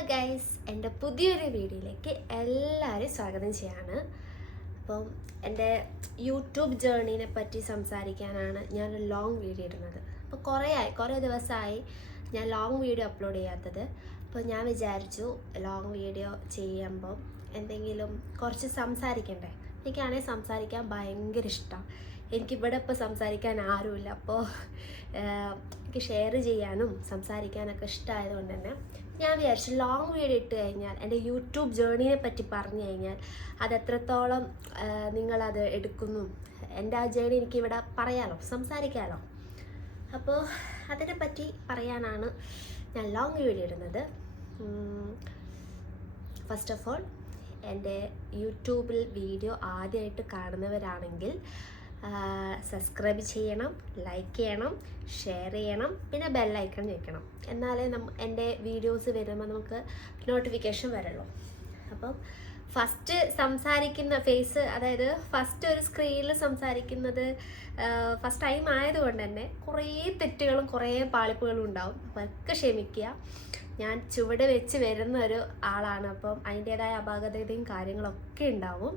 Hello guys, എൻ്റെ പുതിയൊരു വീഡിയോയിലേക്ക് എല്ലാവരും സ്വാഗതം ചെയ്യാണ്. അപ്പം എൻ്റെ യൂട്യൂബ് ജേർണീനെ പറ്റി സംസാരിക്കാനാണ് ഞാൻ ലോങ് വീഡിയോ ഇടുന്നത്. അപ്പോൾ കുറേ ദിവസമായി ഞാൻ ലോങ് വീഡിയോ അപ്ലോഡ് ചെയ്യാത്തത്. അപ്പോൾ ഞാൻ വിചാരിച്ചു ലോങ് വീഡിയോ ചെയ്യുമ്പം എന്തെങ്കിലും കുറച്ച് സംസാരിക്കണ്ടേ. എനിക്കാണെങ്കിൽ സംസാരിക്കാൻ ഭയങ്കര ഇഷ്ടമാണ്. എനിക്കിവിടെ ഇപ്പോൾ സംസാരിക്കാൻ ആരുമില്ല. അപ്പോൾ എനിക്ക് ഷെയർ ചെയ്യാനും സംസാരിക്കാനൊക്കെ ഇഷ്ടമായതുകൊണ്ട് തന്നെ ഞാൻ വിചാരിച്ചു ലോങ് വീഡിയോ ഇട്ട് കഴിഞ്ഞാൽ എൻ്റെ യൂട്യൂബ് ജേർണിയെ പറ്റി പറഞ്ഞു കഴിഞ്ഞാൽ അത് എത്രത്തോളം നിങ്ങളത് എടുക്കുന്നു, എൻ്റെ ആ ജേർണി എനിക്കിവിടെ പറയാമല്ലോ, സംസാരിക്കാമല്ലോ. അപ്പോൾ അതിനെപ്പറ്റി പറയാനാണ് ഞാൻ ലോങ് വീഡിയോ ഇടുന്നത്. ഫസ്റ്റ് ഓഫ് ഓൾ, എൻ്റെ യൂട്യൂബിൽ വീഡിയോ ആദ്യമായിട്ട് കാണുന്നവരാണെങ്കിൽ സബ്സ്ക്രൈബ് ചെയ്യണം, ലൈക്ക് ചെയ്യണം, ഷെയർ ചെയ്യണം, പിന്നെ ബെല്ലൈക്കൺ ഞെക്കണം. എന്നാലേ എൻ്റെ വീഡിയോസ് വരുമ്പോൾ നമുക്ക് നോട്ടിഫിക്കേഷൻ വരുള്ളൂ. അപ്പം ഫസ്റ്റ് സംസാരിക്കുന്ന ഫേസ്, അതായത് ഫസ്റ്റ് ഒരു സ്ക്രീനിൽ സംസാരിക്കുന്നത് ഫസ്റ്റ് ടൈം ആയതുകൊണ്ട് തന്നെ കുറേ തെറ്റുകളും കുറേ പാളിപ്പുകളും ഉണ്ടാവും. അപ്പം ഒക്കെ ക്ഷമിക്കുക. ഞാൻ ചുവട് വെച്ച് വരുന്ന ഒരു ആളാണ്. അപ്പം അതിൻ്റേതായ അപാകതയും കാര്യങ്ങളൊക്കെ ഉണ്ടാവും.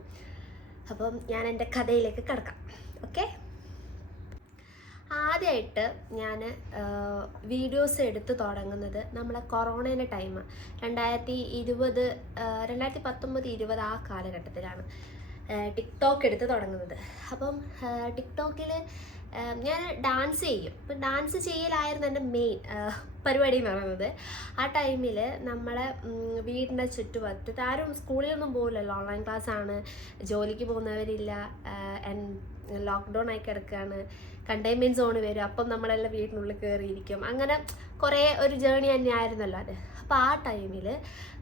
അപ്പം ഞാൻ എൻ്റെ കഥയിലേക്ക് കിടക്കാം. ഓക്കെ, ആദ്യമായിട്ട് ഞാൻ വീഡിയോസ് എടുത്ത് തുടങ്ങുന്നത് നമ്മളെ കൊറോണയുടെ ടൈം 2019-20 ആ കാലഘട്ടത്തിലാണ് ടിക്ടോക്ക് എടുത്ത് തുടങ്ങുന്നത്. അപ്പം ടിക്ടോക്കിൽ ഞാൻ ഡാൻസ് ചെയ്യും. ഇപ്പം ഡാൻസ് ചെയ്യലായിരുന്നു എൻ്റെ മെയിൻ പരിപാടി എന്ന് പറയുന്നത്. ആ ടൈമിൽ നമ്മളെ വീടിൻ്റെ ചുറ്റുപറ്റത്ത് ആരും സ്കൂളിലൊന്നും പോകില്ലല്ലോ, ഓൺലൈൻ ക്ലാസ്സാണ്, ജോലിക്ക് പോകുന്നവരില്ല, ലോക്ക്ഡൗൺ ആയി കിടക്കുകയാണ്, കണ്ടെയ്ൻമെൻറ്റ് സോൺ വരും, അപ്പം നമ്മളെല്ലാം വീടിനുള്ളിൽ കയറിയിരിക്കും. അങ്ങനെ കുറേ ഒരു ജേർണി തന്നെയായിരുന്നല്ലോ അത്. അപ്പോൾ ആ ടൈമിൽ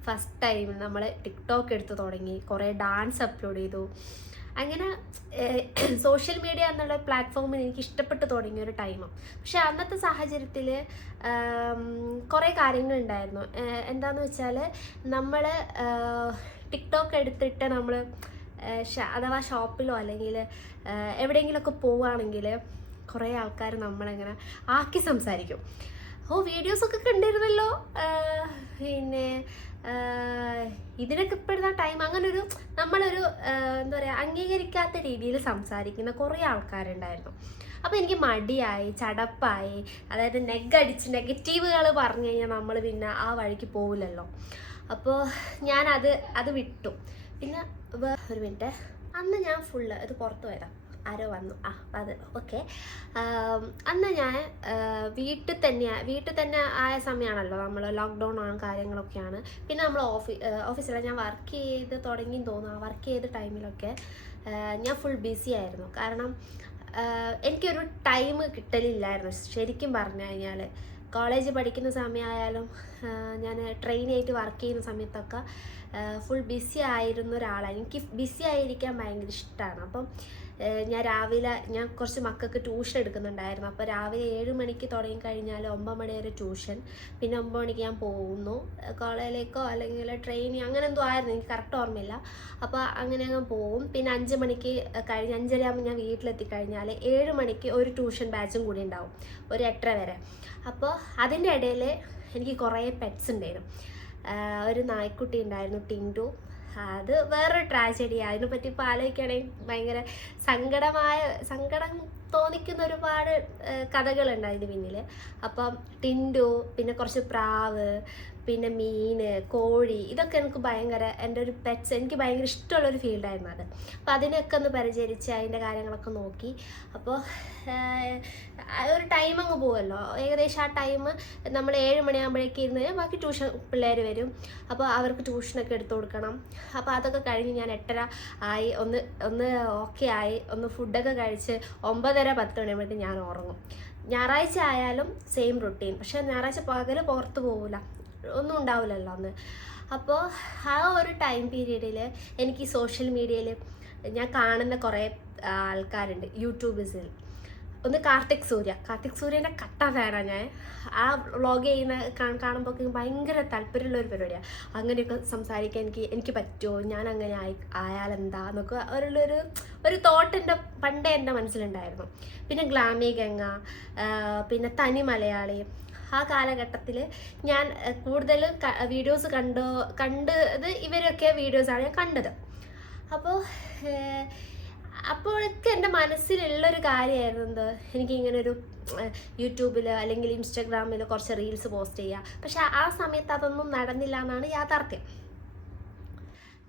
ഫസ്റ്റ് ടൈം നമ്മൾ ടിക്ടോക്ക് എടുത്ത് തുടങ്ങി, കുറേ ഡാൻസ് അപ്ലോഡ് ചെയ്തു. അങ്ങനെ സോഷ്യൽ മീഡിയ എന്നുള്ള പ്ലാറ്റ്ഫോമിൽ എനിക്ക് ഇഷ്ടപ്പെട്ട് തുടങ്ങിയ ഒരു ടൈമാണ്. പക്ഷെ അന്നത്തെ സാഹചര്യത്തിൽ കുറേ കാര്യങ്ങളുണ്ടായിരുന്നു. എന്താണെന്ന് വെച്ചാൽ നമ്മൾ ടിക്ടോക്ക് എടുത്തിട്ട് നമ്മൾ അഥവാ ഷോപ്പിലോ അല്ലെങ്കിൽ എവിടെയെങ്കിലുമൊക്കെ പോവുകയാണെങ്കിൽ കുറേ ആൾക്കാർ നമ്മളെങ്ങനെ ആക്കി സംസാരിക്കും. വീഡിയോസൊക്കെ കണ്ടിരുന്നല്ലോ, പിന്നെ ഇതിനൊക്കെ ഇപ്പോഴുന്ന ടൈം, അങ്ങനൊരു നമ്മളൊരു എന്താ പറയുക, അംഗീകരിക്കാത്ത രീതിയിൽ സംസാരിക്കുന്ന കുറേ ആൾക്കാരുണ്ടായിരുന്നു. അപ്പോൾ എനിക്ക് മടിയായി, ചടപ്പായി. അതായത് നെഗറ്റീവുകൾ പറഞ്ഞു കഴിഞ്ഞാൽ നമ്മൾ പിന്നെ ആ വഴിക്ക് പോവില്ലല്ലോ. അപ്പോൾ അത് വിട്ടു. പിന്നെ ഒരു മിനിറ്റ്, അന്ന് ഞാൻ ഫുള്ള് ഇത് പുറത്ത് പോയതാണ്, ആരോ വന്നു, അത് ഓക്കെ. അന്ന് ഞാൻ വീട്ടിൽ തന്നെ ആയ സമയമാണല്ലോ, നമ്മൾ ലോക്ക്ഡൗൺ ആണ്, കാര്യങ്ങളൊക്കെയാണ്. പിന്നെ നമ്മൾ ഓഫീസിലാണ് ഞാൻ വർക്ക് ചെയ്ത് തുടങ്ങിയെന്ന് തോന്നുന്നു. ആ വർക്ക് ചെയ്ത ടൈമിലൊക്കെ ഞാൻ ഫുൾ ബിസി ആയിരുന്നു. കാരണം എനിക്കൊരു ടൈം കിട്ടലില്ലായിരുന്നു ശരിക്കും പറഞ്ഞു കഴിഞ്ഞാൽ. കോളേജ് പഠിക്കുന്ന സമയമായാലും ഞാൻ ട്രെയിനായിട്ട് വർക്ക് ചെയ്യുന്ന സമയത്തൊക്കെ ഫുൾ ബിസി ആയിരുന്ന ഒരാളാണ്. എനിക്ക് ബിസി ആയിരിക്കാൻ ഭയങ്കര ഇഷ്ടമാണ്. അപ്പം ഞാൻ കുറച്ച് മക്കൾക്ക് ട്യൂഷൻ എടുക്കുന്നുണ്ടായിരുന്നു. അപ്പോൾ രാവിലെ 7 മണിക്ക് തുടങ്ങിക്കഴിഞ്ഞാൽ 9 മണി വരെ ട്യൂഷൻ. പിന്നെ 9 മണിക്ക് ഞാൻ പോകുന്നു കോളേജിലേക്കോ അല്ലെങ്കിൽ ട്രെയിനിങ്, അങ്ങനെ എന്തോ ആയിരുന്നു, എനിക്ക് കറക്റ്റ് ഓർമ്മയില്ല. അപ്പോൾ അങ്ങനെ അങ്ങ് പോവും. പിന്നെ 5 മണിക്ക് കഴിഞ്ഞ് 5:30 ആകുമ്പോൾ ഞാൻ വീട്ടിലെത്തിക്കഴിഞ്ഞാൽ 7 മണിക്ക് ഒരു ട്യൂഷൻ ബാച്ചും കൂടി ഉണ്ടാവും, ഒരു 8:30 വരെ. അപ്പോൾ അതിൻ്റെ ഇടയിൽ എനിക്ക് കുറേ പെറ്റ്സ് ഉണ്ടായിരുന്നു. ഒരു നായ്ക്കുട്ടി ഉണ്ടായിരുന്നു, ടിൻറ്റു. അത് വേറൊരു ട്രാജഡിയാണ്. അതിനെപ്പറ്റി ഇപ്പോൾ ആലോചിക്കുകയാണെങ്കിൽ ഭയങ്കര സങ്കടം തോന്നിക്കുന്ന ഒരുപാട് കഥകളുണ്ട് അതിന് പിന്നിൽ. അപ്പം ടിൻറ്റു, പിന്നെ കുറച്ച് പ്രാവ്, പിന്നെ മീൻ, കോഴി, ഇതൊക്കെ എനിക്ക് ഭയങ്കര, എൻ്റെ ഒരു പെറ്റ്സ്, എനിക്ക് ഭയങ്കര ഇഷ്ടമുള്ളൊരു ഫീൽഡായിരുന്നു അത്. അപ്പോൾ അതിനൊക്കെ ഒന്ന് പരിചരിച്ച് അതിൻ്റെ കാര്യങ്ങളൊക്കെ നോക്കി. അപ്പോൾ ഒരു ടൈം അങ്ങ് പോകുമല്ലോ. ഏകദേശം ആ ടൈം നമ്മൾ 7 മണിയാകുമ്പോഴേക്ക് ഇരുന്ന് ബാക്കി ട്യൂഷൻ പിള്ളേർ വരും. അപ്പോൾ അവർക്ക് ട്യൂഷനൊക്കെ എടുത്തു കൊടുക്കണം. അപ്പോൾ അതൊക്കെ കഴിഞ്ഞ് ഞാൻ 8:30 ആയി, ഒന്ന് ഓക്കെ ആയി, ഒന്ന് ഫുഡൊക്കെ കഴിച്ച് 9:30-10 മണിയാകുമ്പോഴത്തേക്കും ഞാൻ ഉറങ്ങും. ഞായറാഴ്ച ആയാലും സെയിം റുട്ടീൻ. പക്ഷേ ഞായറാഴ്ച പകൽ പുറത്ത് പോകില്ല, ഒന്നും ഉണ്ടാവില്ലല്ലോ അന്ന്. അപ്പോൾ ആ ഒരു ടൈം പീരീഡിൽ എനിക്ക് സോഷ്യൽ മീഡിയയിൽ ഞാൻ കാണുന്ന കുറേ ആൾക്കാരുണ്ട് യൂട്യൂബേഴ്സിൽ. ഒന്ന് കാർത്തിക് സൂര്യൻ്റെ കട്ട ഫാനാണ് ഞാൻ. ആ വ്ളോഗ് ചെയ്യുന്ന കാണുമ്പോൾ ഭയങ്കര താല്പര്യമുള്ളൊരു പരിപാടിയാണ്. അങ്ങനെയൊക്കെ സംസാരിക്കാൻ എനിക്ക് പറ്റുമോ, ഞാൻ അങ്ങനെ ആയാലെന്താ എന്നൊക്കെ ഒരു തോട്ട് പണ്ടേ എൻ്റെ മനസ്സിലുണ്ടായിരുന്നു. പിന്നെ ഗ്ലാമി ഗംഗ, പിന്നെ തനി മലയാളി, ആ കാലഘട്ടത്തിൽ ഞാൻ കൂടുതലും വീഡിയോസ് കണ്ടത് ഇവരൊക്കെ വീഡിയോസാണ് ഞാൻ കണ്ടത്. അപ്പോൾ അപ്പോഴൊക്കെ എൻ്റെ മനസ്സിലുള്ളൊരു കാര്യമായിരുന്നു എന്ത്, എനിക്കിങ്ങനൊരു യൂട്യൂബിൽ അല്ലെങ്കിൽ ഇൻസ്റ്റഗ്രാമിൽ കുറച്ച് റീൽസ് പോസ്റ്റ് ചെയ്യുക. പക്ഷെ ആ സമയത്ത് അതൊന്നും നടന്നില്ല എന്നാണ് യാഥാർത്ഥ്യം.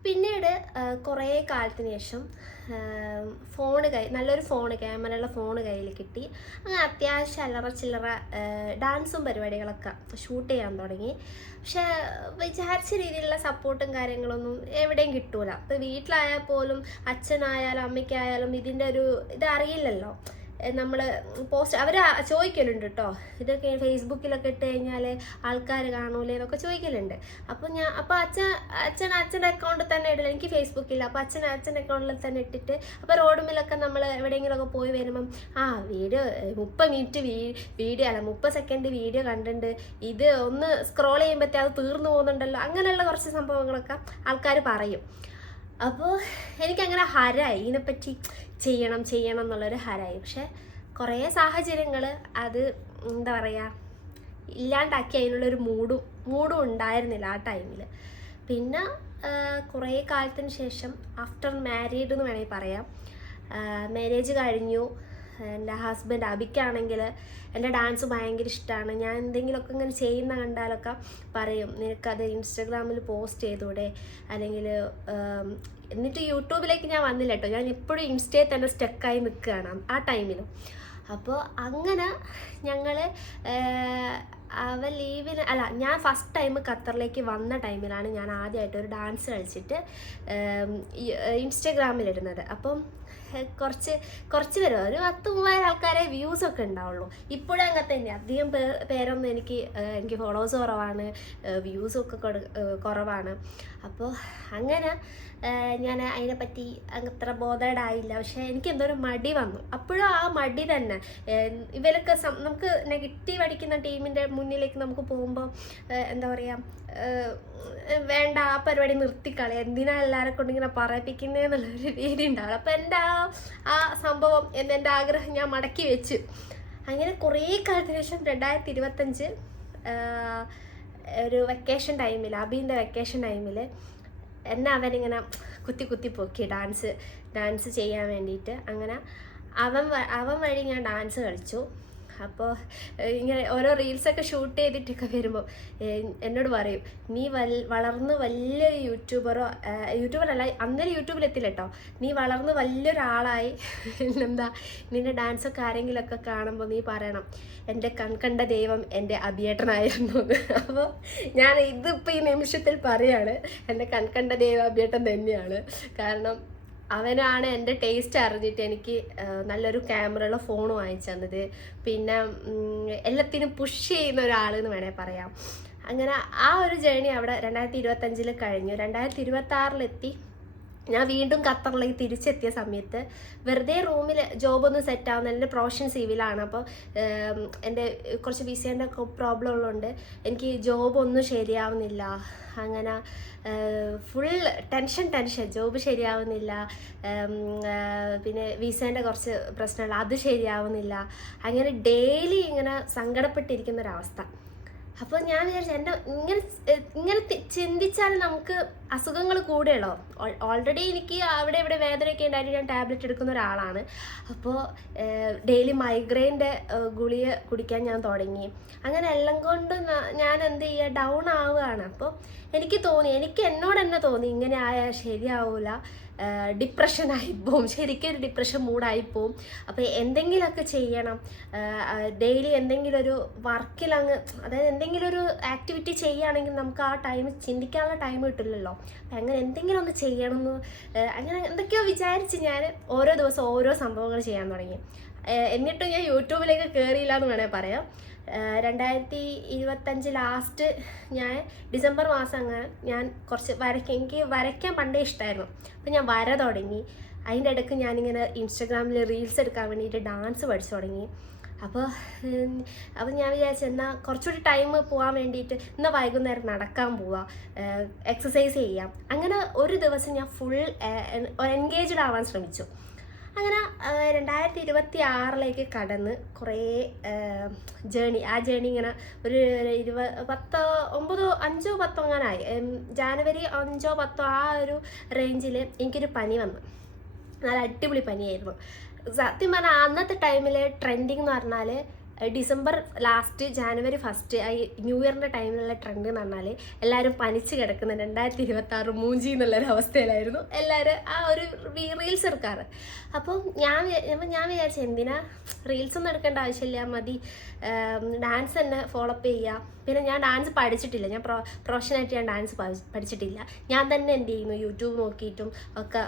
പിന്നീട് കുറേ കാലത്തിന് ശേഷം നല്ലൊരു ക്യാമറയുള്ള ഫോണ് കയ്യിൽ കിട്ടി. അങ്ങനെ അത്യാവശ്യം അല്ലറ ചില്ലറ ഡാൻസും പരിപാടികളൊക്കെ ഷൂട്ട് ചെയ്യാൻ തുടങ്ങി. പക്ഷെ വിചാരിച്ച രീതിയിലുള്ള സപ്പോർട്ടും കാര്യങ്ങളൊന്നും എവിടെയും കിട്ടൂല. ഇപ്പോൾ വീട്ടിലായാൽ പോലും അച്ഛനായാലും അമ്മയ്ക്കായാലും ഇതിൻ്റെ ഒരു ഇതറിയില്ലല്ലോ. നമ്മൾ പോസ്റ്റ് അവർ ചോദിക്കലുണ്ട് കേട്ടോ, ഇതൊക്കെ ഫേസ്ബുക്കിലൊക്കെ ഇട്ട് കഴിഞ്ഞാൽ ആൾക്കാർ കാണൂലേ എന്നൊക്കെ ചോദിക്കലുണ്ട്. അപ്പോൾ അച്ഛൻ്റെ അക്കൗണ്ടിൽ തന്നെ ഇടില്ല, എനിക്ക് ഫേസ്ബുക്കില്ല. അപ്പോൾ അച്ഛൻ്റെ അക്കൗണ്ടിൽ തന്നെ ഇട്ടിട്ട് അപ്പോൾ റോഡുമിലൊക്കെ നമ്മൾ എവിടെയെങ്കിലുമൊക്കെ പോയി വരുമ്പം വീഡിയോ 30 മിനിറ്റ് വീഡിയോ അല്ല 30 സെക്കൻഡ് വീഡിയോ കണ്ടിട്ടുണ്ട്, ഇത് ഒന്ന് സ്ക്രോൾ ചെയ്യുമ്പോഴത്തേ അത് തീർന്നു പോകുന്നുണ്ടല്ലോ, അങ്ങനെയുള്ള കുറച്ച് സംഭവങ്ങളൊക്കെ ആൾക്കാർ പറയും. അപ്പോൾ എനിക്കങ്ങനെ ഹരായി, ഇതിനെപ്പറ്റി ചെയ്യണം എന്നുള്ളൊരു ഹരായി. പക്ഷെ കുറേ സാഹചര്യങ്ങൾ അത് എന്താ പറയുക ഇല്ലാണ്ടാക്കി, അതിനുള്ളൊരു മൂഡും ഉണ്ടായിരുന്നില്ല ആ ടൈമിൽ. പിന്നെ കുറേ കാലത്തിന് ശേഷം ആഫ്റ്റർ മാരീഡ് എന്ന് വേണമെങ്കിൽ പറയാം, മാരേജ് കഴിഞ്ഞു. എൻ്റെ ഹസ്ബൻഡ് അബിക്കാണെങ്കിൽ എൻ്റെ ഡാൻസ് ഭയങ്കര ഇഷ്ടമാണ്. ഞാൻ എന്തെങ്കിലുമൊക്കെ ഇങ്ങനെ ചെയ്യുന്ന കണ്ടാലൊക്കെ പറയും, നിനക്കത് ഇൻസ്റ്റഗ്രാമിൽ പോസ്റ്റ് ചെയ്തൂടെ, അല്ലെങ്കിൽ എന്നിട്ട് യൂട്യൂബിലേക്ക് ഞാൻ വന്നില്ല കേട്ടോ, ഞാൻ എപ്പോഴും ഇൻസ്റ്റയിൽ തന്നെ സ്റ്റക്കായി നിൽക്കുകയാണ് ആ ടൈമിലും. അപ്പോൾ അങ്ങനെ ഞങ്ങൾ ഞാൻ ഫസ്റ്റ് ടൈം ഖത്തറിലേക്ക് വന്ന ടൈമിലാണ് ഞാൻ ആദ്യമായിട്ട് ഒരു ഡാൻസ് കളിച്ചിട്ട് ഇൻസ്റ്റഗ്രാമിലിടുന്നത്. അപ്പം കുറച്ച് പേര് ഒരു 10,000 ആൾക്കാരെ വ്യൂസൊക്കെ ഉണ്ടാവുള്ളൂ. ഇപ്പോഴും അങ്ങനെ തന്നെ, അധികം പേരൊന്നും എനിക്ക് ഫോളോവേഴ്സ് കുറവാണ്, വ്യൂസൊക്കെ കുറവാണ്. അപ്പോൾ അങ്ങനെ ഞാൻ അതിനെപ്പറ്റി അത്ര ബോധേഡായില്ല. പക്ഷേ എനിക്ക് എന്തോ ഒരു മടി വന്നു. അപ്പോഴും ആ മടി തന്നെ, ഇവരൊക്കെ നമുക്ക് നെഗറ്റീവ് അടിക്കുന്ന ടീമിൻ്റെ മുന്നിലേക്ക് നമുക്ക് പോകുമ്പോൾ എന്താ പറയുക, വേണ്ട ആ പരിപാടി നിർത്തിക്കളി, എന്തിനാ എല്ലാവരെ കൊണ്ട് ഇങ്ങനെ പറയിപ്പിക്കുന്നതെന്നുള്ളൊരു രീതി ഉണ്ടാവും. അപ്പോൾ എൻ്റെ ആ സംഭവം എൻ്റെ ആഗ്രഹം ഞാൻ മടക്കി വെച്ചു. അങ്ങനെ കുറേ കാലത്തിന് ശേഷം 2025 ഒരു വെക്കേഷൻ ടൈമിൽ, അബീൻ്റെ വെക്കേഷൻ ടൈമിൽ എന്നെ അവനിങ്ങനെ കുത്തി പൊക്കി ഡാൻസ് ചെയ്യാൻ വേണ്ടിയിട്ട്. അങ്ങനെ അവൻ വഴി ഞാൻ ഡാൻസ് കളിച്ചു. അപ്പോൾ ഇങ്ങനെ ഓരോ റീൽസൊക്കെ ഷൂട്ട് ചെയ്തിട്ടൊക്കെ വരുമ്പോൾ എന്നോട് പറയും, നീ വളർന്ന് വലിയൊരു യൂട്യൂബറല്ല, അന്നേരം യൂട്യൂബിലെത്തില്ല കേട്ടോ, നീ വളർന്ന് വലിയൊരാളായി എന്താ നിൻ്റെ ഡാൻസൊക്കെ ആരെങ്കിലുമൊക്കെ കാണുമ്പോൾ നീ പറയണം, എൻ്റെ കൺകണ്ട ദൈവം എൻ്റെ അഭിയേട്ടനായിരുന്നു. അപ്പോൾ ഞാൻ ഇതിപ്പോൾ ഈ നിമിഷത്തിൽ പറയാണ്, എൻ്റെ കൺകണ്ട ദൈവം അഭിയേട്ടൻ തന്നെയാണ്. കാരണം അവനാണ് എൻ്റെ ടേസ്റ്റ് അറിഞ്ഞിട്ട് എനിക്ക് നല്ലൊരു ക്യാമറയുള്ള ഫോൺ വാങ്ങിച്ചു തന്നത്. പിന്നെ എല്ലാത്തിനും പുഷ് ചെയ്യുന്ന ഒരാളെന്ന് വേണേൽ പറയാം. അങ്ങനെ ആ ഒരു ജേണി അവിടെ 2025 കഴിഞ്ഞു. 2026 ഞാൻ വീണ്ടും ഖത്തറിലേക്ക് തിരിച്ചെത്തിയ സമയത്ത് വെറുതെ റൂമിൽ ജോബൊന്നും സെറ്റാവുന്ന, എൻ്റെ പ്രൊഫഷൻ സിവിലാണ്. അപ്പോൾ എൻ്റെ കുറച്ച് വിസേൻ്റെ പ്രോബ്ലം ഉള്ളതുകൊണ്ട് എനിക്ക് ജോബൊന്നും ശരിയാവുന്നില്ല. അങ്ങനെ ഫുൾ ടെൻഷൻ, ജോബ് ശരിയാവുന്നില്ല, പിന്നെ വിസേൻ്റെ കുറച്ച് പ്രശ്നങ്ങൾ, അത് ശരിയാവുന്നില്ല. അങ്ങനെ ഡെയിലി ഇങ്ങനെ സങ്കടപ്പെട്ടിരിക്കുന്നൊരവസ്ഥ. അപ്പോൾ ഞാൻ വിചാരിച്ചു, ഇങ്ങനെ ചിന്തിച്ചാൽ നമുക്ക് അസുഖങ്ങൾ കൂടെയുള്ളൂ. ഓൾറെഡി എനിക്ക് അവിടെ ഇവിടെ വേദനയൊക്കെ ഉണ്ടായിട്ട് ഞാൻ ടാബ്ലറ്റ് എടുക്കുന്ന ഒരാളാണ്. അപ്പോൾ ഡെയിലി മൈഗ്രെയിൻ്റെ ഗുളിക കുടിക്കാൻ ഞാൻ തുടങ്ങി. അങ്ങനെ എല്ലാം കൊണ്ട് ഞാൻ എന്ത് ചെയ്യുക, ഡൗൺ ആവുകയാണ്. അപ്പോൾ എനിക്ക് എന്നോട് തന്നെ തോന്നി ഇങ്ങനെ ആയാൽ ശരിയാവില്ല, ഡിപ്രഷനായിപ്പോവും, ശരിക്കും ഒരു ഡിപ്രഷൻ മൂഡായിപ്പോവും. അപ്പോൾ എന്തെങ്കിലുമൊക്കെ ചെയ്യണം, ഡെയിലി എന്തെങ്കിലും ഒരു വർക്കിലങ്ങ്, അതായത് എന്തെങ്കിലും ഒരു ആക്ടിവിറ്റി ചെയ്യുകയാണെങ്കിൽ നമുക്ക് ആ ടൈം ചിന്തിക്കാനുള്ള ടൈം കിട്ടില്ലല്ലോ. അപ്പം അങ്ങനെ എന്തെങ്കിലും ഒന്ന് ചെയ്യണമെന്ന് അങ്ങനെ എന്തൊക്കെയോ വിചാരിച്ച് ഞാൻ ഓരോ ദിവസം ഓരോ സംഭവങ്ങൾ ചെയ്യാൻ തുടങ്ങി. എന്നിട്ടും ഞാൻ യൂട്യൂബിലേക്ക് കയറിയില്ല എന്ന് വേണേൽ പറയാം. 2025 ലാസ്റ്റ് ഞാൻ ഡിസംബർ മാസം അങ്ങനെ ഞാൻ കുറച്ച് എനിക്ക് വരയ്ക്കാൻ പണ്ടേ ഇഷ്ടമായിരുന്നു. അപ്പോൾ ഞാൻ വര തുടങ്ങി. അതിൻ്റെ ഇടയ്ക്ക് ഞാനിങ്ങനെ ഇൻസ്റ്റഗ്രാമിൽ റീൽസ് എടുക്കാൻ വേണ്ടിയിട്ട് ഡാൻസ് പഠിച്ചു തുടങ്ങി. അപ്പോൾ ഞാൻ വിചാരിച്ചു എന്നാൽ കുറച്ചുകൂടി ടൈം പോകാൻ വേണ്ടിയിട്ട് എന്നാൽ വൈകുന്നേരം നടക്കാൻ പോവാം, എക്സസൈസ് ചെയ്യാം. അങ്ങനെ ഒരു ദിവസം ഞാൻ ഫുൾ എൻഗേജ്ഡ് ആവാൻ ശ്രമിച്ചു. അങ്ങനെ 2026 കടന്ന് കുറേ ആ ജേണി ഇങ്ങനെ ഒരു 5-10 അങ്ങനായി. ജാനുവരി 5-10 ആ ഒരു റേഞ്ചിൽ എനിക്കൊരു പനി വന്നു. നല്ല അടിപൊളി പനിയായിരുന്നു. സത്യം പറഞ്ഞാൽ അന്നത്തെ ടൈമിൽ ട്രെൻഡിങ് എന്ന് പറഞ്ഞാൽ December last January first new ഇയറിൻ്റെ ടൈമിലുള്ള ട്രെൻഡ് എന്ന് പറഞ്ഞാൽ എല്ലാവരും പനിച്ച് കിടക്കുന്ന 2026 മൂഞ്ചി എന്നുള്ളൊരു അവസ്ഥയിലായിരുന്നു എല്ലാവരും ആ ഒരു റീൽസ് എടുക്കാറ്. അപ്പോൾ ഞാൻ വിചാരിച്ചു എന്തിനാ റീൽസ് ഒന്നും എടുക്കേണ്ട ആവശ്യമില്ല, മതി ഡാൻസ് തന്നെ ഫോളോ അപ്പ് ചെയ്യുക. പിന്നെ ഞാൻ ഡാൻസ് പഠിച്ചിട്ടില്ല, ഞാൻ പ്രൊഫഷനായിട്ട് ഞാൻ ഡാൻസ് പഠിച്ചിട്ടില്ല. ഞാൻ തന്നെ എന്ത് ചെയ്യുന്നു, യൂട്യൂബ് നോക്കിയിട്ടും ഒക്കെ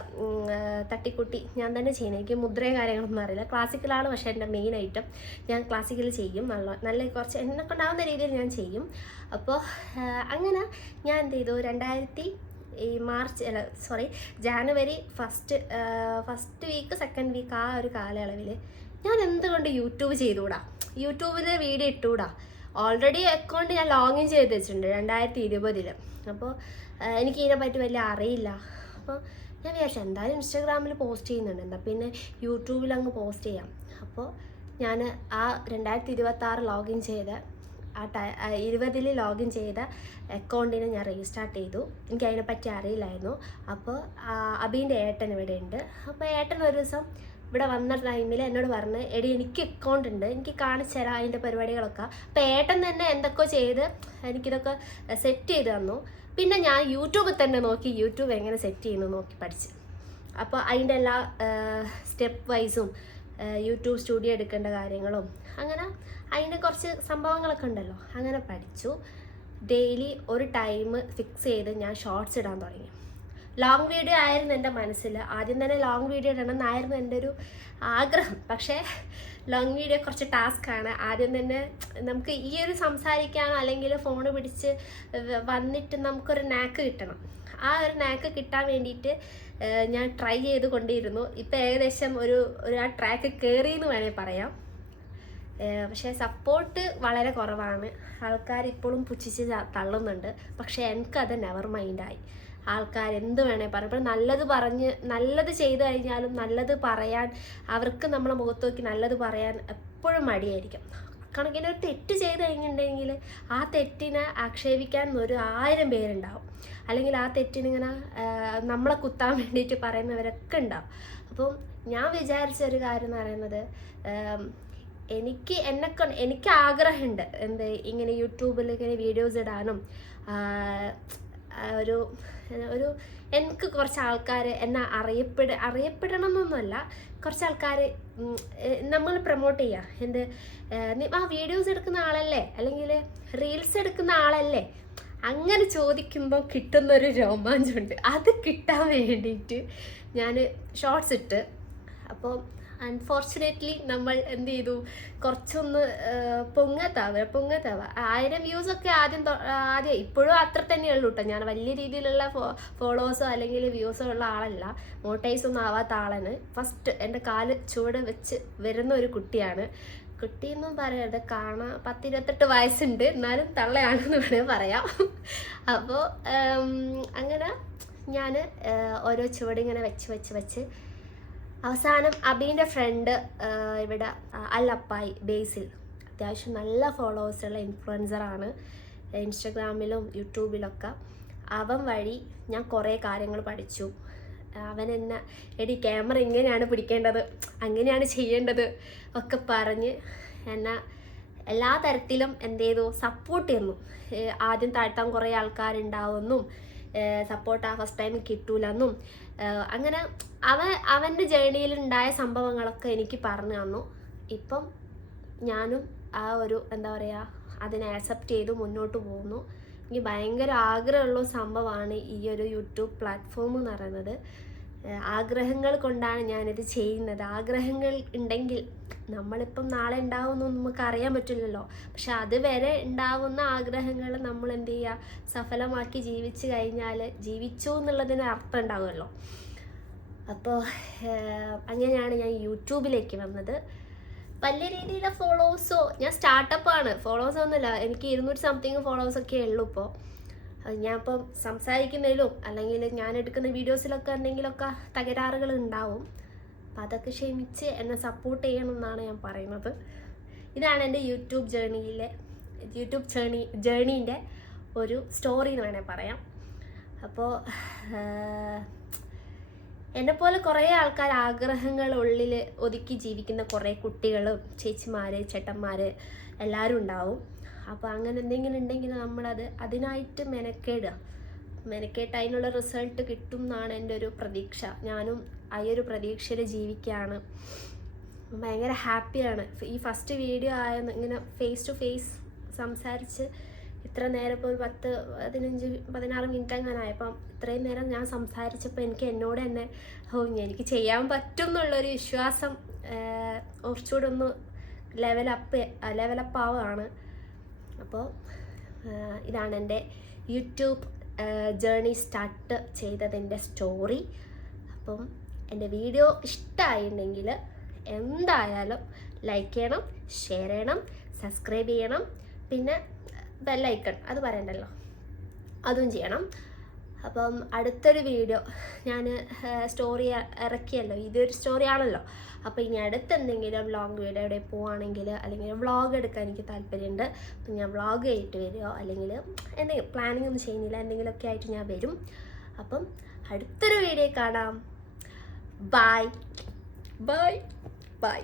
തട്ടിക്കുട്ടി ഞാൻ തന്നെ ചെയ്യുന്നത്. എനിക്ക് മുദ്രയും കാര്യങ്ങളൊന്നും അറിയില്ല. ക്ലാസിക്കലാണ് പക്ഷേ എൻ്റെ മെയിൻ ഐറ്റം. ഞാൻ ക്ലാസിക്കൽ ചെയ്യും, നല്ല കുറച്ച് എന്നെക്കൊണ്ടാവുന്ന രീതിയിൽ ഞാൻ ചെയ്യും. അപ്പോൾ അങ്ങനെ ഞാൻ എന്ത് ചെയ്തു, January first week second week ആ ഒരു കാലയളവിൽ ഞാൻ എന്തുകൊണ്ട് യൂട്യൂബ് ചെയ്തുകൂടാ, യൂട്യൂബിൽ വീഡിയോ ഇട്ടുകൂടാ. ഓൾറെഡി അക്കൗണ്ട് ഞാൻ ലോഗിൻ ചെയ്ത് വെച്ചിട്ടുണ്ട് 2020. അപ്പോൾ എനിക്ക് ഇതിനെപ്പറ്റി വലിയ അറിയില്ല. അപ്പോൾ ഞാൻ വിചാരിച്ചു എന്തായാലും ഇൻസ്റ്റാഗ്രാമിൽ പോസ്റ്റ് ചെയ്യുന്നുണ്ട്, എന്താ പിന്നെ യൂട്യൂബിൽ അങ്ങ് പോസ്റ്റ് ചെയ്യാം. അപ്പോൾ ഞാൻ ആ 2026 ലോഗിൻ ചെയ്ത 20 ലോഗിൻ ചെയ്ത അക്കൗണ്ടിനെ ഞാൻ റീസ്റ്റാർട്ട് ചെയ്തു. എനിക്ക് അതിനെപ്പറ്റി അറിയില്ലായിരുന്നു. അപ്പോൾ അബീൻ്റെ ഏട്ടൻ ഇവിടെ ഉണ്ട്. അപ്പോൾ ഏട്ടൻ ഒരു ദിവസം ഇവിടെ വന്ന ടൈമിൽ എന്നോട് പറഞ്ഞ്, എടി എനിക്ക് അക്കൗണ്ട് ഉണ്ട്, എനിക്ക് കാണിച്ചു തരാം അതിൻ്റെ പരിപാടികളൊക്കെ. അപ്പോൾ ഏട്ടൻ തന്നെ എന്തൊക്കെ ചെയ്ത് എനിക്കിതൊക്കെ സെറ്റ് ചെയ്ത് തന്നു. പിന്നെ ഞാൻ യൂട്യൂബിൽ തന്നെ നോക്കി യൂട്യൂബ് എങ്ങനെ സെറ്റ് ചെയ്യുന്നു നോക്കി പഠിച്ച്. അപ്പോൾ അതിൻ്റെ എല്ലാ സ്റ്റെപ്പ് വൈസും യൂട്യൂബ് സ്റ്റുഡിയോ എടുക്കേണ്ട കാര്യങ്ങളും അങ്ങനെ അതിന് കുറച്ച് സംഭവങ്ങളൊക്കെ ഉണ്ടല്ലോ, അങ്ങനെ പഠിച്ചു. ഡെയിലി ഒരു ടൈം ഫിക്സ് ചെയ്ത് ഞാൻ ഷോർട്സ് ഇടാൻ തുടങ്ങി. ലോങ് വീഡിയോ ആയിരുന്നു എൻ്റെ മനസ്സിൽ, ആദ്യം തന്നെ ലോങ് വീഡിയോ ഇടണം എന്നായിരുന്നു എൻ്റെ ഒരു ആഗ്രഹം. പക്ഷേ ലോങ് വീഡിയോ കുറച്ച് ടാസ്ക്കാണ്. ആദ്യം തന്നെ നമുക്ക് ഈ ഒരു സംസാരിക്കാനോ അല്ലെങ്കിൽ ഫോൺ പിടിച്ച് വന്നിട്ട് നമുക്കൊരു നാക്ക് കിട്ടണം. ആ ഒരു നാക്ക് കിട്ടാൻ വേണ്ടിയിട്ട് ഞാൻ ട്രൈ ചെയ്ത് കൊണ്ടിരുന്നു. ഇപ്പം ഏകദേശം ഒരു ആ ട്രാക്ക് കയറി എന്ന് വേണമെങ്കിൽ പറയാം. പക്ഷേ സപ്പോർട്ട് വളരെ കുറവാണ്. ആൾക്കാർ ഇപ്പോഴും പുച്ഛിച്ച് തള്ളുന്നുണ്ട്. പക്ഷേ എനിക്കത് നെവർ മൈൻഡായി. ആൾക്കാർ എന്ത് വേണേൽ പറയും. ഇപ്പോൾ നല്ലത് ചെയ്തു കഴിഞ്ഞാലും നല്ലത് പറയാൻ അവർക്ക് നമ്മളെ മുഖത്ത് നോക്കി നല്ലത് പറയാൻ എപ്പോഴും മടിയായിരിക്കും. കണക്കിന് ഒരു തെറ്റ് ചെയ്ത് കഴിഞ്ഞിട്ടുണ്ടെങ്കിൽ ആ തെറ്റിനെ ആക്ഷേപിക്കാൻ 1000 പേരുണ്ടാവും. അല്ലെങ്കിൽ ആ തെറ്റിനിങ്ങനെ നമ്മളെ കുത്താൻ വേണ്ടിയിട്ട് പറയുന്നവരൊക്കെ ഉണ്ടാവും. അപ്പം ഞാൻ വിചാരിച്ച ഒരു കാര്യം എന്ന് പറയുന്നത്, എനിക്ക് ആഗ്രഹമുണ്ട് ഇങ്ങനെ യൂട്യൂബിൽ ഇങ്ങനെ വീഡിയോസ് ഇടാനും ഒരു എനിക്ക് കുറച്ച് ആൾക്കാർ എന്നെ അറിയപ്പെടണം എന്നൊന്നുമല്ല, കുറച്ച് ആൾക്കാർ നമ്മൾ പ്രൊമോട്ട് ചെയ്യുക. ആ വീഡിയോസ് എടുക്കുന്ന ആളല്ലേ, അല്ലെങ്കിൽ റീൽസ് എടുക്കുന്ന ആളല്ലേ, അങ്ങനെ ചോദിക്കുമ്പോൾ കിട്ടുന്നൊരു രോമാഞ്ചമുണ്ട്. അത് കിട്ടാൻ വേണ്ടിയിട്ട് ഞാൻ ഷോർട്സ് ഇട്ട്. അപ്പോൾ അൺഫോർച്ചുനേറ്റ്ലി നമ്മൾ എന്ത് ചെയ്തു, കുറച്ചൊന്ന് പൊങ്ങത്താവുക 1000 വ്യൂസൊക്കെ ആദ്യം ഇപ്പോഴും അത്ര തന്നെയുള്ളൂ കേട്ടോ. ഞാൻ വലിയ രീതിയിലുള്ള ഫോളോവേഴ്സോ അല്ലെങ്കിൽ വ്യൂസോ ഉള്ള ആളല്ല, മോട്ടൈസൊന്നും ആവാത്ത ആളാണ്. ഫസ്റ്റ് എൻ്റെ കാല് ചുവട് വെച്ച് വരുന്ന ഒരു കുട്ടിയാണ്. കുട്ടിയെന്നും പറയരുത്, കാണാൻ 10-28 വയസ്സുണ്ട്, എന്നാലും തള്ളയാണെന്ന് വേണമെങ്കിൽ പറയാം. അപ്പോൾ അങ്ങനെ ഞാൻ ഓരോ ചുവടിങ്ങനെ വെച്ച് അവസാനം അബീൻ്റെ ഫ്രണ്ട് ഇവിടെ അല്ലപ്പായി ബേസിൽ അത്യാവശ്യം നല്ല ഫോളോവേഴ്സുള്ള ഇൻഫ്ലുവൻസറാണ്, ഇൻസ്റ്റഗ്രാമിലും യൂട്യൂബിലൊക്കെ. അവൻ വഴി ഞാൻ കുറേ കാര്യങ്ങൾ പഠിച്ചു. അവൻ എന്നെ എടി ക്യാമറ ഇങ്ങനെയാണ് പിടിക്കേണ്ടത്, അങ്ങനെയാണ് ചെയ്യേണ്ടത് ഒക്കെ പറഞ്ഞ് എന്നെ എല്ലാ തരത്തിലും എന്ത് ചെയ്തു, സപ്പോർട്ട് ചെയ്യുന്നു. ആദ്യം താഴ്ത്താൻ കുറേ ആൾക്കാരുണ്ടാവുമെന്നും സപ്പോർട്ട് ഫസ്റ്റ് ടൈം കിട്ടൂലെന്നും അങ്ങനെ അവൻ്റെ ജേണിയിലുണ്ടായ സംഭവങ്ങളൊക്കെ എനിക്ക് പറഞ്ഞു തന്നു. ഇപ്പം ഞാനും ആ ഒരു എന്താ പറയുക അതിനെ ആക്സെപ്റ്റ് ചെയ്ത് മുന്നോട്ട് പോകുന്നു. എനിക്ക് ഭയങ്കര ആഗ്രഹമുള്ള സംഭവമാണ് ഈ ഒരു യൂട്യൂബ് പ്ലാറ്റ്ഫോം എന്ന് പറയുന്നത്. ആഗ്രഹങ്ങൾ കൊണ്ടാണ് ഞാനിത് ചെയ്യുന്നത്. ആഗ്രഹങ്ങൾ ഉണ്ടെങ്കിൽ നമ്മളിപ്പം നാളെ ഉണ്ടാവുമെന്നൊന്നും നമുക്ക് അറിയാൻ പറ്റില്ലല്ലോ. പക്ഷെ അതുവരെ ഉണ്ടാവുന്ന ആഗ്രഹങ്ങൾ നമ്മൾ എന്ത് ചെയ്യുക, സഫലമാക്കി ജീവിച്ചു കഴിഞ്ഞാൽ ജീവിച്ചു എന്നുള്ളതിന് അർത്ഥം ഉണ്ടാവുമല്ലോ. അപ്പോൾ അങ്ങനെയാണ് ഞാൻ യൂട്യൂബിലേക്ക് വന്നത്. വലിയ രീതിയിലുള്ള ഫോളോവേഴ്സോ, ഞാൻ സ്റ്റാർട്ടപ്പാണ്, ഫോളോവേഴ്സ് ഒന്നുമില്ല. എനിക്ക് 200 സംതിങ് ഫോളോവേഴ്സൊക്കെ ഉള്ളൂ ഇപ്പോൾ. ഞാൻ ഇപ്പം സംസാരിക്കുന്നതിലും അല്ലെങ്കിൽ ഞാൻ എടുക്കുന്ന വീഡിയോസിലൊക്കെ എന്തെങ്കിലുമൊക്കെ തകരാറുകൾ ഉണ്ടാവും. അപ്പം അതൊക്കെ ക്ഷമിച്ച് എന്നെ സപ്പോർട്ട് ചെയ്യണമെന്നാണ് ഞാൻ പറയുന്നത്. ഇതാണ് എൻ്റെ യൂട്യൂബ് ജേണീൻ്റെ ഒരു സ്റ്റോറി എന്ന് വേണേൽ പറയാം. അപ്പോൾ എന്നെപ്പോലെ കുറേ ആൾക്കാർ ആഗ്രഹങ്ങൾ ഉള്ളിൽ ഒതുക്കി ജീവിക്കുന്ന കുറേ കുട്ടികളും ചേച്ചിമാർ ചേട്ടന്മാർ എല്ലാവരും ഉണ്ടാവും. അപ്പോൾ അങ്ങനെ എന്തെങ്കിലും ഉണ്ടെങ്കിൽ നമ്മളത് അതിനായിട്ട് മെനക്കേട്ട് അതിനുള്ള റിസൾട്ട് കിട്ടും എന്നാണ് എൻ്റെ ഒരു പ്രതീക്ഷ. ഞാനും ആ ഒരു പ്രതീക്ഷയിൽ ജീവിക്കുകയാണ്. ഭയങ്കര ഹാപ്പിയാണ്. ഈ ഫസ്റ്റ് വീഡിയോ ഇങ്ങനെ ഫേസ് ടു ഫേസ് സംസാരിച്ച് ഇത്ര നേരം ഇപ്പോൾ ഒരു 10-15-16 മിനിറ്റ് അങ്ങനായപ്പം ഇത്രയും നേരം ഞാൻ സംസാരിച്ചപ്പോൾ എനിക്ക് എന്നോട് തന്നെ എനിക്ക് ചെയ്യാൻ പറ്റും എന്നുള്ളൊരു വിശ്വാസം കുറച്ചുകൂടെ ഒന്ന് ലെവലപ്പ് ആവുകയാണ്. അപ്പോൾ ഇതാണ് എൻ്റെ യൂട്യൂബ് ജേർണി സ്റ്റാർട്ട് ചെയ്തതിൻ്റെ സ്റ്റോറി. അപ്പം എൻ്റെ വീഡിയോ ഇഷ്ടമായിട്ടുണ്ടെങ്കിൽ എന്തായാലും ലൈക്ക് ചെയ്യണം, ഷെയർ ചെയ്യണം, സബ്സ്ക്രൈബ് ചെയ്യണം, പിന്നെ ബെല്ലൈക്കൺ അത് പറയണ്ടല്ലോ അതും ചെയ്യണം. അപ്പം അടുത്തൊരു വീഡിയോ ഞാൻ സ്റ്റോറി ഇറക്കിയല്ലോ, ഇതൊരു സ്റ്റോറി ആണല്ലോ. അപ്പോൾ ഇനി അടുത്തെന്തെങ്കിലും ലോങ് വീഡിയോ എവിടെ പോവുകയാണെങ്കിൽ അല്ലെങ്കിൽ വ്ളോഗ് എടുക്കാൻ എനിക്ക് താല്പര്യമുണ്ട്. അപ്പം ഞാൻ വ്ളോഗ് ആയിട്ട് വരുമോ അല്ലെങ്കിൽ എന്തെങ്കിലും പ്ലാനിങ് ഒന്നും ചെയ്യുന്നില്ല, എന്തെങ്കിലുമൊക്കെ ആയിട്ട് ഞാൻ വരും. അപ്പം അടുത്തൊരു വീഡിയോ കാണാം. Bye bye bye.